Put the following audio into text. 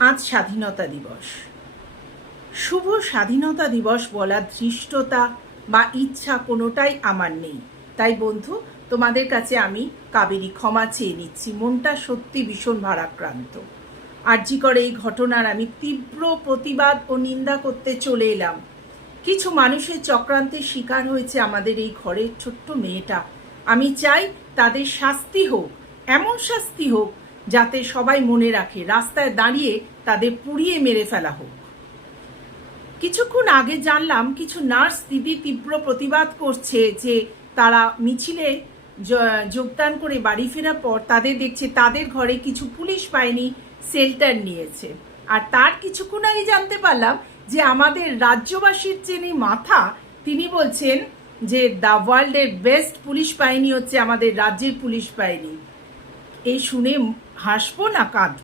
আজ স্বাধীনতা দিবস। শুভ স্বাধীনতা দিবস বলার ধৃষ্টতা বা ইচ্ছা কোনোটাই আমার নেই। তাই বন্ধু, তোমাদের কাছে আমি কাবেরী ক্ষমা চেয়ে নিচ্ছি। মনটা সত্যি ভীষণ ভারাক্রান্ত। আরজি করে এই ঘটনার আমি তীব্র প্রতিবাদ ও নিন্দা করতে চলে এলাম। কিছু মানুষের চক্রান্তের শিকার হয়েছে আমাদের এই ঘরের ছোট্ট মেয়েটা। আমি চাই তাদের শাস্তি হোক, এমন শাস্তি হোক যাতে সবাই মনে রাখে, রাস্তায় দাঁড়িয়ে তাদের পুড়িয়ে মেরে ফেলা হোক। কিছুক্ষণ আগে জানলাম কিছু নার্স দিদি তীব্র প্রতিবাদ করছে যে তারা মিছিলে যোগদান করে বাড়ি ফেরার পর তাদের দেখছে তাদের ঘরে কিছু পুলিশ বাহিনী শেল্টার নিয়েছে। আর তার কিছুক্ষণ আগে জানতে পারলাম যে আমাদের রাজ্যবাসীর যিনি মাথা, তিনি বলছেন যে দ্য ওয়ার্ল্ডের বেস্ট পুলিশ বাহিনী হচ্ছে আমাদের রাজ্যের পুলিশ বাহিনী। এই শুনে হাসবো না কাঁদবো?